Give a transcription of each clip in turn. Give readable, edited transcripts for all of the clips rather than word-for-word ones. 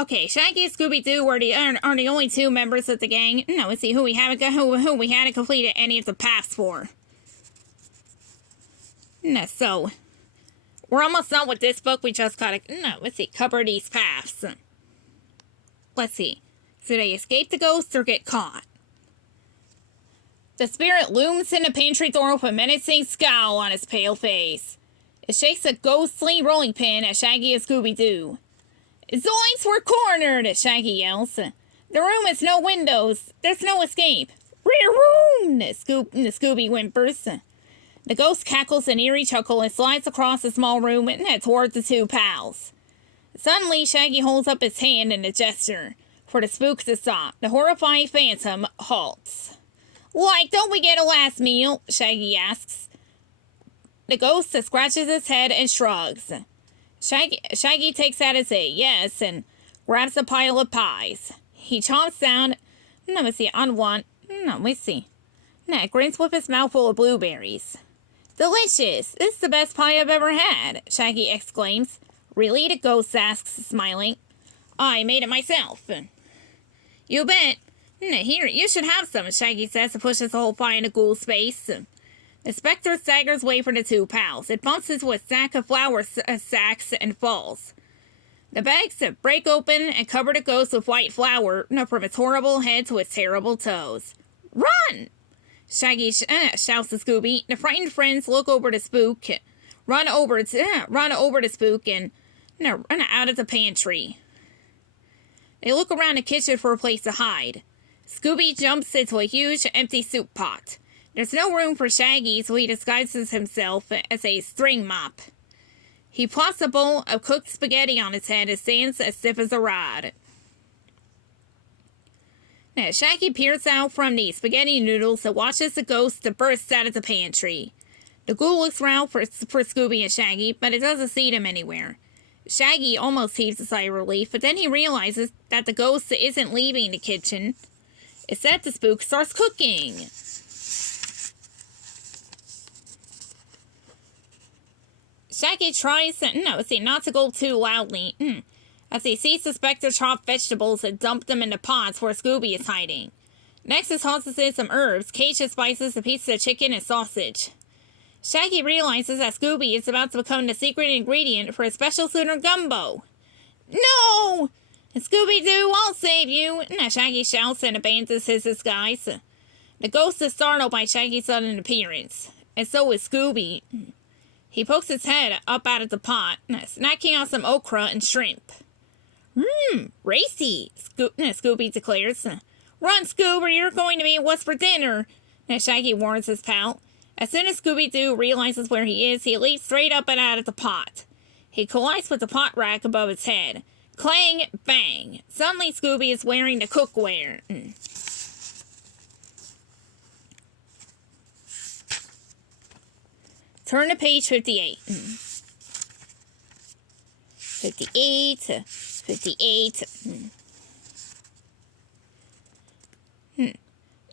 Okay, Shaggy and Scooby-Doo are the only two members of the gang. No, let's see who we hadn't completed any of the paths for. No, so we're almost done with this book. We just gotta cover these paths. Let's see. So they escape the ghost or get caught. The spirit looms in the pantry door with a menacing scowl on its pale face. It shakes a ghostly rolling pin at Shaggy and Scooby-Doo. Zoinks, we're cornered! Shaggy yells. The room has no windows. There's no escape. Rear room! Scooby whimpers. The ghost cackles an eerie chuckle and slides across the small room and towards the two pals. Suddenly, Shaggy holds up his hand in a gesture for the spook to stop. The horrifying phantom halts. Like, don't we get a last meal? Shaggy asks. The ghost scratches his head and shrugs. Shaggy takes that as a yes and grabs a pile of pies. He chomps down. Grins with his mouth full of blueberries. Delicious! This is the best pie I've ever had, Shaggy exclaims. Really? The ghost asks, smiling. I made it myself. You bet. Here, you should have some, Shaggy says and pushes the whole pie into Ghoul's face. The specter staggers away from the two pals. It bumps into a stack of flour sacks and falls. The bags break open and cover the ghost with white flour from its horrible head to its terrible toes. Run! Shaggy shouts to Scooby. The frightened friends look over the spook, run over the spook, and run out of the pantry. They look around the kitchen for a place to hide. Scooby jumps into a huge, empty soup pot. There's no room for Shaggy, so he disguises himself as a string mop. He plops a bowl of cooked spaghetti on his head and stands as stiff as a rod. Now, Shaggy peers out from the spaghetti noodles and watches the ghost burst out of the pantry. The ghoul looks around for Scooby and Shaggy, but it doesn't see them anywhere. Shaggy almost heaves a sigh of relief, but then he realizes that the ghost isn't leaving the kitchen. Instead, the spook starts cooking. Shaggy tries not to go too loudly, as he sees the specter chop vegetables and dump them in the pots where Scooby is hiding. Next, he tosses in some herbs, Cajun spices, a piece of chicken, and sausage. Shaggy realizes that Scooby is about to become the secret ingredient for a special Sooner gumbo. No! Scooby-Doo, I'll save you! Shaggy shouts and abandons his disguise. The ghost is startled by Shaggy's sudden appearance, and so is Scooby. He pokes his head up out of the pot, snacking on some okra and shrimp. Racy, Scooby declares. Run, Scoob, or you're going to be what's for dinner, Shaggy warns his pal. As soon as Scooby-Doo realizes where he is, he leaps straight up and out of the pot. He collides with the pot rack above his head. Clang, bang. Suddenly, Scooby is wearing the cookware. Turn to page 58. 58.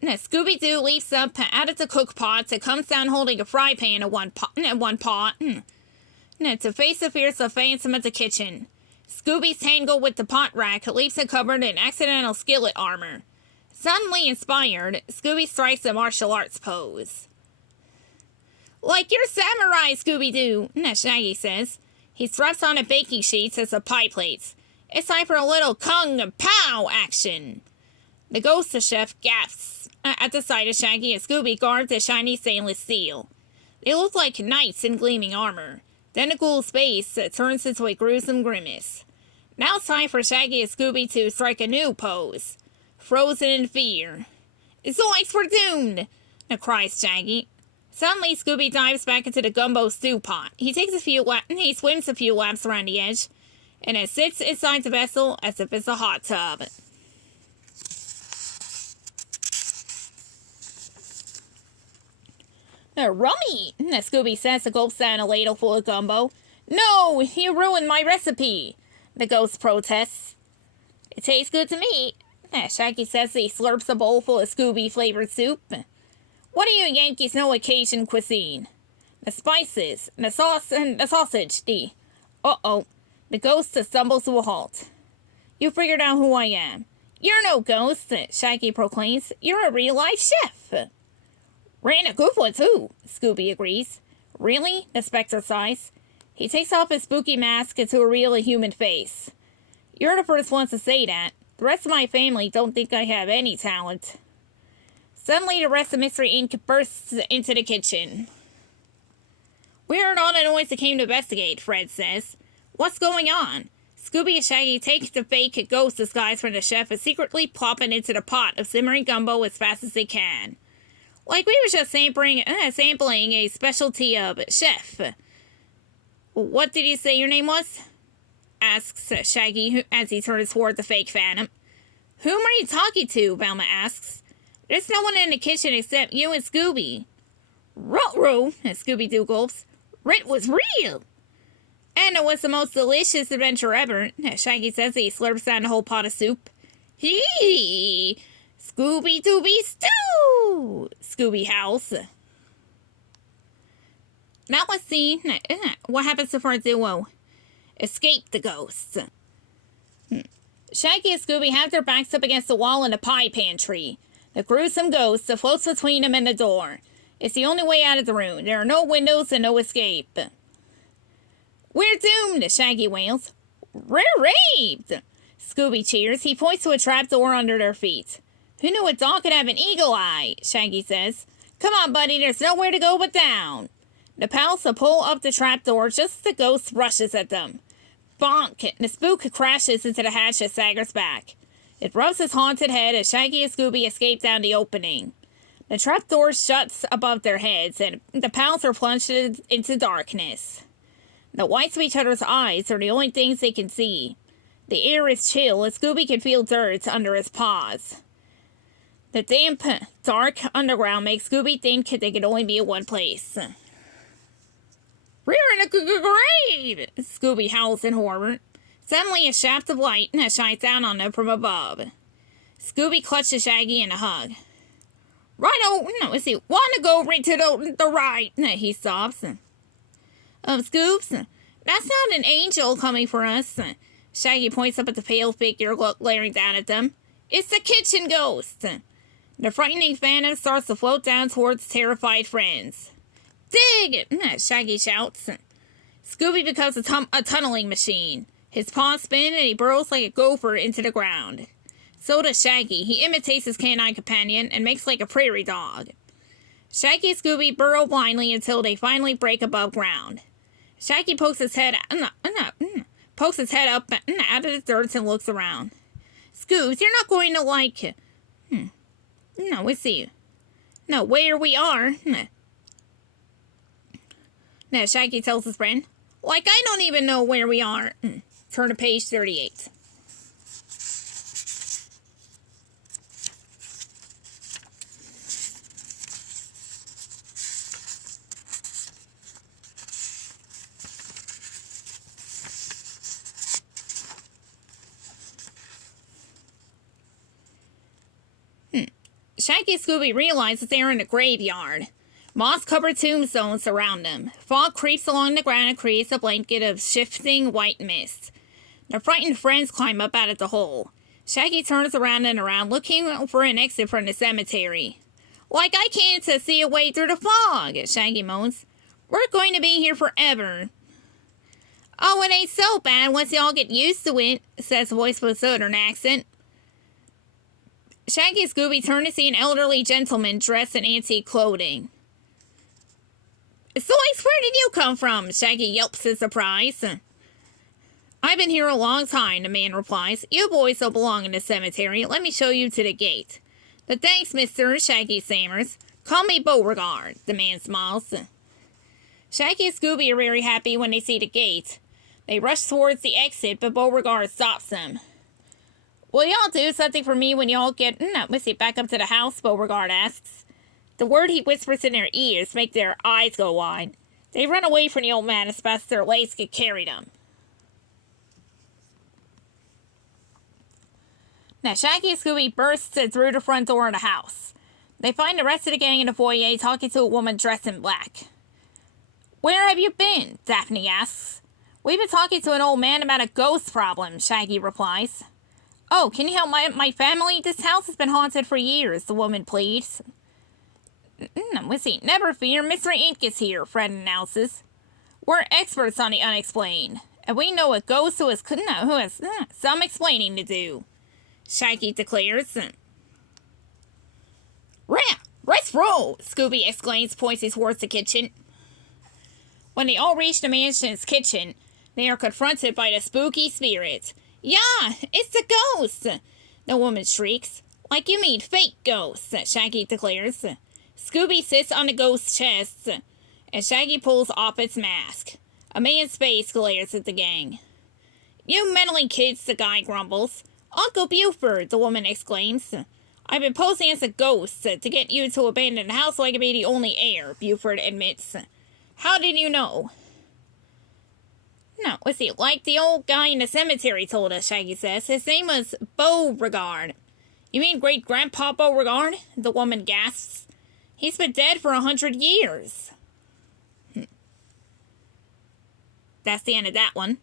Now, Scooby-Doo leaps up out of the cook pot and comes down holding a fry pan in one paw. To face the fearsome phantom at the kitchen. Scooby's tangled with the pot rack, leaps and covered in accidental skillet armor. Suddenly inspired, Scooby strikes a martial arts pose. Like your samurai, Scooby-Doo, Shaggy says. He straps on a baking sheet as the pie plates. It's time for a little kung pow action. The ghost chef gasps at the sight of Shaggy and Scooby garbed in shiny stainless steel. They look like knights in gleaming armor. Then the ghoul's face turns into a gruesome grimace. Now it's time for Shaggy and Scooby to strike a new pose. Frozen in fear. Zoinks, we're doomed! Cries Shaggy. Suddenly, Scooby dives back into the gumbo stew pot. He swims a few laps around the edge, and then sits inside the vessel as if it's a hot tub. Rummy! Scooby says and gulps down a ladle full of gumbo. No! You ruined my recipe! The ghost protests. It tastes good to me. Shaggy says he slurps a bowl full of Scooby-flavored soup. What do you Yankees know of Cajun cuisine? The spices, the sauce, and the sausage, Uh-oh. The ghost stumbles to a halt. You figured out who I am. You're no ghost, Shaggy proclaims. You're a real-life chef. Ran a good one, too, Scooby agrees. Really? The Spectre sighs. He takes off his spooky mask to reveal a human face. You're the first one to say that. The rest of my family don't think I have any talent. Suddenly, the rest of Mystery Inc. bursts into the kitchen. We heard all the noise that came to investigate, Fred says. What's going on? Scooby and Shaggy take the fake ghost disguise from the chef and secretly plop it into the pot of simmering gumbo as fast as they can. Like we were just sampling a specialty of chef. What did you say your name was? Asks Shaggy as he turns toward the fake phantom. Whom are you talking to? Velma asks. There's no one in the kitchen except you and Scooby. Ruh-roh, Scooby-Doo gulps. It was real. And it was the most delicious adventure ever, Shaggy says as he slurps down the whole pot of soup. Hee! Scooby-Dooby stew! Scooby howls. Now let's see what happens if our duo escape the ghosts. Shaggy and Scooby have their backs up against the wall in the pie pantry. The gruesome ghost floats between them and the door. It's the only way out of the room. There are no windows and no escape. We're doomed, Shaggy wails. We're raped! Scooby cheers. He points to a trapdoor under their feet. Who knew a dog could have an eagle eye? Shaggy says. Come on, buddy, there's nowhere to go but down. The pals pull up the trapdoor just as the ghost rushes at them. Bonk! The spook crashes into the hatch that saggers back. It rubs its haunted head as Shaggy and Scooby escape down the opening. The trapdoor shuts above their heads, and the pals are plunged into darkness. The whites of each other's eyes are the only things they can see. The air is chill, and Scooby can feel dirt under his paws. The damp, dark underground makes Scooby think they can only be in one place. We're in a grave! Scooby howls in horror. Suddenly, a shaft of light shines down on them from above. Scooby clutches Shaggy in a hug. Righto, let's see, wanna go right to the right, he sobs. Scoops, that's not an angel coming for us. Shaggy points up at the pale figure glaring down at them. It's the kitchen ghost. The frightening phantom starts to float down towards terrified friends. Dig! Shaggy shouts. Scooby becomes a tunneling machine. His paws spin and he burrows like a gopher into the ground. So does Shaggy. He imitates his canine companion and makes like a prairie dog. Shaggy and Scooby burrow blindly until they finally break above ground. Shaggy pokes his head up out of the dirt and looks around. Scoobs, you're not going to like... No, let's see. No, where we are. Now, Shaggy tells his friend, like, I don't even know where we are. Turn to page 38. Shaggy and Scooby realize that they are in a graveyard. Moss-covered tombstones surround them. Fog creeps along the ground and creates a blanket of shifting white mist. The frightened friends climb up out of the hole. Shaggy turns around and around, looking for an exit from the cemetery. Like I can't see a way through the fog, Shaggy moans. We're going to be here forever. Oh, it ain't so bad once y'all get used to it, says a voice with a southern accent. Shaggy and Scooby turn to see an elderly gentleman dressed in antique clothing. Zoinks, where did you come from? Shaggy yelps in surprise. I've been here a long time, the man replies. You boys don't belong in the cemetery. Let me show you to the gate. But thanks, Mr. Shaggy Sammers. Call me Beauregard, the man smiles. Shaggy and Scooby are very happy when they see the gate. They rush towards the exit, but Beauregard stops them. Will y'all do something for me when y'all get back up to the house? Beauregard asks. The word he whispers in their ears make their eyes go wide. They run away from the old man as fast as their legs can carry them. Now Shaggy and Scooby burst through the front door of the house. They find the rest of the gang in the foyer talking to a woman dressed in black. Where have you been? Daphne asks. We've been talking to an old man about a ghost problem, Shaggy replies. Oh, can you help my family? This house has been haunted for years, the woman pleads. We see. Never fear, Mr. Ink is here, Fred announces. We're experts on the unexplained, and we know a ghost who has some explaining to do, Shaggy declares. Let's roll, Scooby exclaims, pointing towards the kitchen. When they all reach the mansion's kitchen, they are confronted by the spooky spirit. Yeah, it's the ghost, the woman shrieks. Like you mean fake ghosts, Shaggy declares. Scooby sits on the ghost's chest, and Shaggy pulls off its mask. A man's face glares at the gang. You meddling kids, the guy grumbles. Uncle Buford, the woman exclaims. I've been posing as a ghost to get you to abandon the house so I can be the only heir, Buford admits. How did you know? No, let's see, like the old guy in the cemetery told us, Shaggy says. His name was Beauregard. You mean Great-Grandpa Beauregard? The woman gasps. He's been dead for 100 years. That's the end of that one.